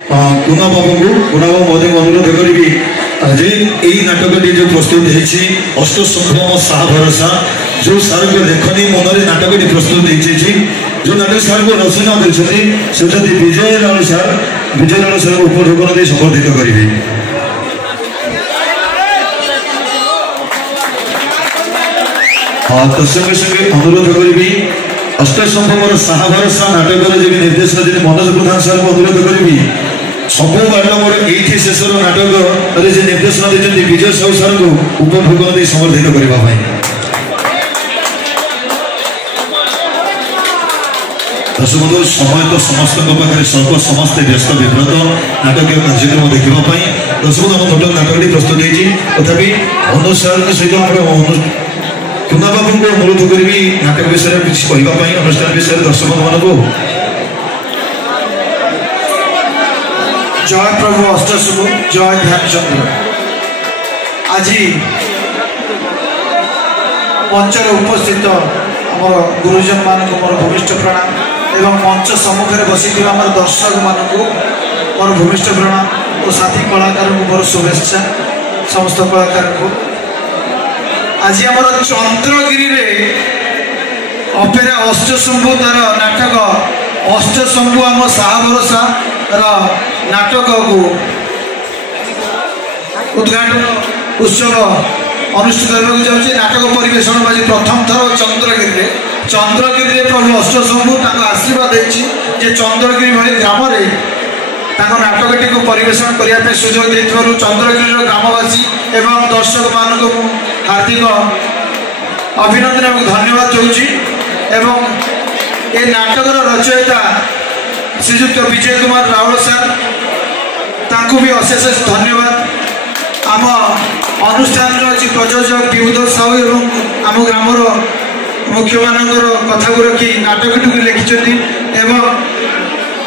कुना बाबू को कुना बाबू महोदय अनुरोध करी जे यही नाटकटी जो प्रस्तुत होती अष्टसंभ्रम साहा भरोसा जो सार को लेखनी मनरे नाटकटी प्रस्तुत होती जो नाटक सार को रचना देखते विजय लाल सार उपढौकन दे समर्थित करेंगे। हाँ तो संगे संगे अनुरोध करी अष्टसंभ्रम साहा भरोसा नाटक निर्देशक मनोज प्रधान सार को अनुरोध करी सब बार मोर ये शेष नाटक निर्देशना देते विजय साहू सार को उपढौकन दे समर्थित करने। दर्शक बंधु समय तो समस्त पाखे स्वल्प समस्ते व्यस्त विव्रत नाटक कार्यक्रम देखापी दर्शक आम टोटाल नाटकटी प्रस्तुत होती तथापि मनोज सार सहित कुना बाबू को अनुरोध करी नाटक विषय किसी कहवाई अनुष्ठान विषय दर्शक बंधु मान जय प्रभु अष्टसुभु जय ध्यानचंद्र। आज मंचर उपस्थित आमर गुरुजन मान मोर भूमिष्ठ प्रणाम एवं मंच सम्मुखें बसी दर्शक मानक मोर भूमिष्ठ प्रणाम और साथी कलाकार को मोर शुभेच्छा समस्त कलाकार को। आज आम चंद्रगिरी अपेरा अष्टशंभु तार नाटक अष्टशंभु आम साहा भरोसा नाटक को उद्घाटन उत्सव अनुष्ठित होगा जाऊँगी। नाटक परिवेशन आज प्रथम थर चंद्रगिरी प्रभु अष्टशंभु आशीर्वाद जे चंद्रगिरी भाई ग्राम नाटकटी को परिवेशन करने सुजोग दे चंद्रगिरी ग्रामवासी एवं दर्शक मान हार्दिक अभिनंदन और धन्यवाद दूची। ये नाटक रचयिता श्रीजुक्त विजय कुमार रावल सार तांको भी अशेष धन्यवाद। आम अनुष्ठान प्रयोजक विभूत साहू एवं आम ग्रामर मुख्य मानकर कथा को रखी नाटकटी को लिखिं एवं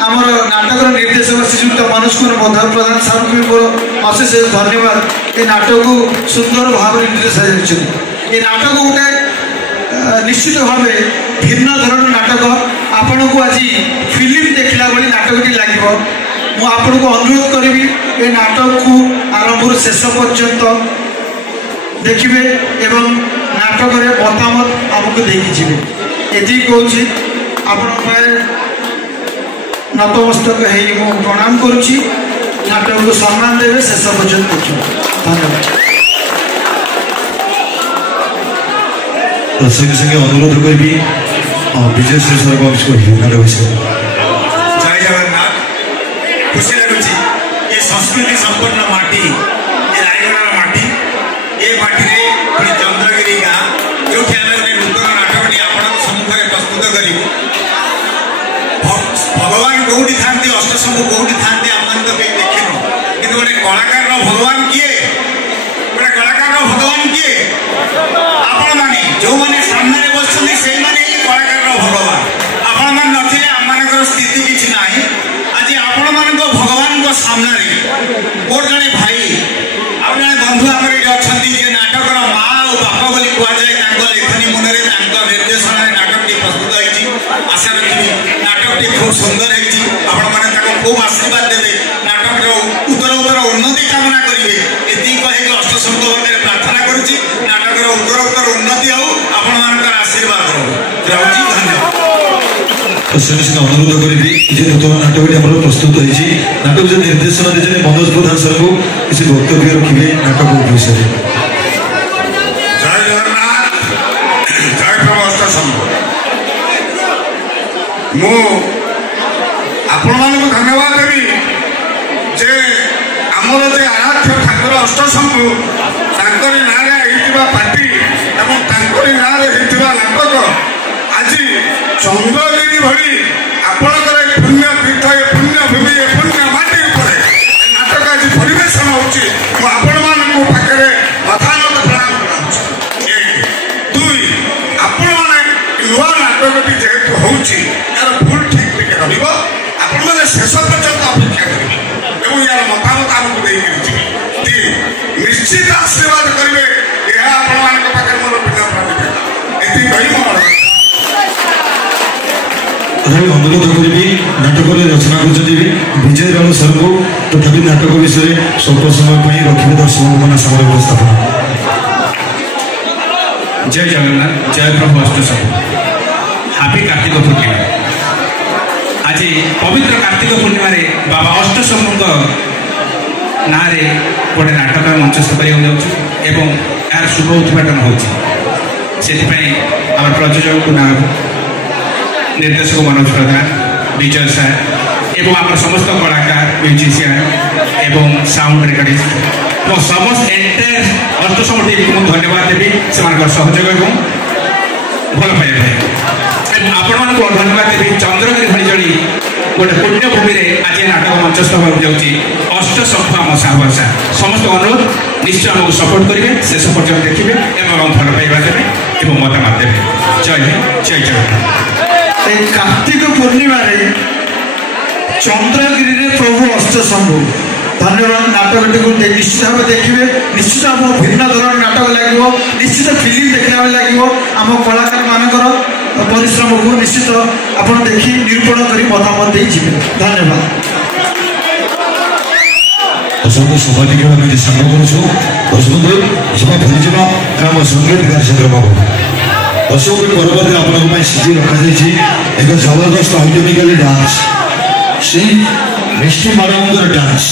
आमर नाटक निर्देशक श्रीजुक्त मनोज कुमार प्रधान सार को भी मोर अशेष धन्यवाद। ये नाटक को सुंदर भाव निर्देश ये नाटक गोटे निश्चित भाव भिन्न धरण नाटक आपण को आज फिल्म देखला भाई नाटकटी लगे मुझे को अनुरोध करी ये नाटक को आरंभ शेष पर्यंत देखिए एवं नाटक मतामत आमको देखी ये कौन आपण नतमस्तक हो प्रणाम करुच्ची नाटक को सम्मान देवे शेष पर्यंत देखिए धन्यवाद। संगे संगे अनुरोध करी विजय श्री सर को नाटक विषय जय जगन्नाथ खुशी लगुच ये संस्कृति संपन्न माटी ये रायगढ़ माटी ये माटी रे पुणी चंद्रगिरी गाँ जो आम गोटे नूतन नाटकटी आपण सम्मुखें प्रस्तुत करूँ। भगवान कौटी था अष्टशंभु कौटी था आम तो कहीं देखिनु कि गोटे कलाकार भगवान किए गोटे कलाकार भगवान किए आपण माने जो मैंने सामने बसते से कलाकार भगवान आपण मान नथिले आम मानकर स्थिति किछि नाही। आज आपण मान भगवान को सामने मोर जड़े भाई आप जड़े बंधु आम अच्छा जे नाटकर माँ और बाप बोली कहुए लेखनी मुनरे निर्देशन नाटकटी प्रस्तुत होती आशा रखी नाटकटी खूब सुंदर होती आपण मैंने खूब आशीर्वाद देवे नाटक उत्तर उन्नति कामना करेंगे ये कहे अष्टशंभु प्रार्थना करुच्ची नाटकर उत्तर उन्नति हो आपण मान आशीर्वाद हो धन्यवाद। संगे संगे अनुरोध करी नूतन नाटकटी आम प्रस्तुत होती नाटक जो निर्देशना देते मनोज प्रधान सर को किसी वक्तव्य रखिए नाटक विषय। जय जगन्नाथ जय प्रभु अष्टशंभु मु आपण मानक धन्यवाद देवी जे आमर जे आराध्य ठाकुर अष्टशंभु तांकरी नारे होइतिबा पार्टी एवं तांकरी नारे होइतिबा नाटक आज चंद्रगिरी भली आपणकर पुण्य तीर्थ पुण्य भूमि पुण्य माटी उपरे नाटक आज परिवेशन होची आपण मानक पाखरे मथानत प्रणाम करूची। दुई आपण माने युवा नाटकटी जेहेतु होची यार भूल ठीक ठीक रहिबो आपण माने शेष पर्यंत अपेक्षा करिबे एवं यार मतामत आमको देई करिबे। तीन निश्चित आशीर्वाद करिबे यह आपण मानक पाखरे मोर पिता प्राप्त एति कहि मोर अनुरोध करी नाटक रचना कर विजय राणु सर को तथापि नाटक विषय स्वल्प समय रखिए दर्शक मान सामने उपस्थापन। जय जगन्नाथ, जय प्रभु अष्टसंभु। हापी कार्तिक पूर्णिमा। आज पवित्र कार्तिक पूर्णिमा बाबा अष्टसंभु ना गोटे नाटक मंचस्थ कर यार शुभ उद्घाटन होती प्रयोजक ना निर्देशक मनोज प्रधान, विजय सार एवं आम समस्त कलाकार, म्यूजिशियन एवं साउंड रिकॉर्डिस्ट तो समस्त एंटायर अष्टसंभु टीम को धन्यवाद देवी से सहयोग और भल पाइबा आपण मान धन्यवाद देवी। चंद्रगिरी भली जड़ी गोटे पुण्यभूमि आज नाटक मंचस्थ होगा जाऊँगी अष्टसंभु आम साहबरसा समस्त अनुरोध निश्चय आमको सपोर्ट करेंगे शेष पर्यटन देखिए एवं भल पाइबा देवे और मतामत देवे। जय हिंद, जय जगन्नाथ। कार्तिक पूर्णिमा चंद्रगिरी प्रभु अष्टसंभु धन्यवाद। नाटक निश्चित भाव देखिए, निश्चित आम भिन्न धरण नाटक लगे, निश्चित फिल्म देखा लगे आम कलाकार मानकर परिश्रम को निश्चित आप देखी निरूपण कर मतामत दे धन्यवाद। असंख्य सभा देखा चेष्टा करूँ सभा फरीजा ग्राम संगीत कार्यक्रम को दर्शक परवर्ती आपंक सीझी रखा एक जबरदस्त आइटमिकल डांस से मिष्टी मैडम डांस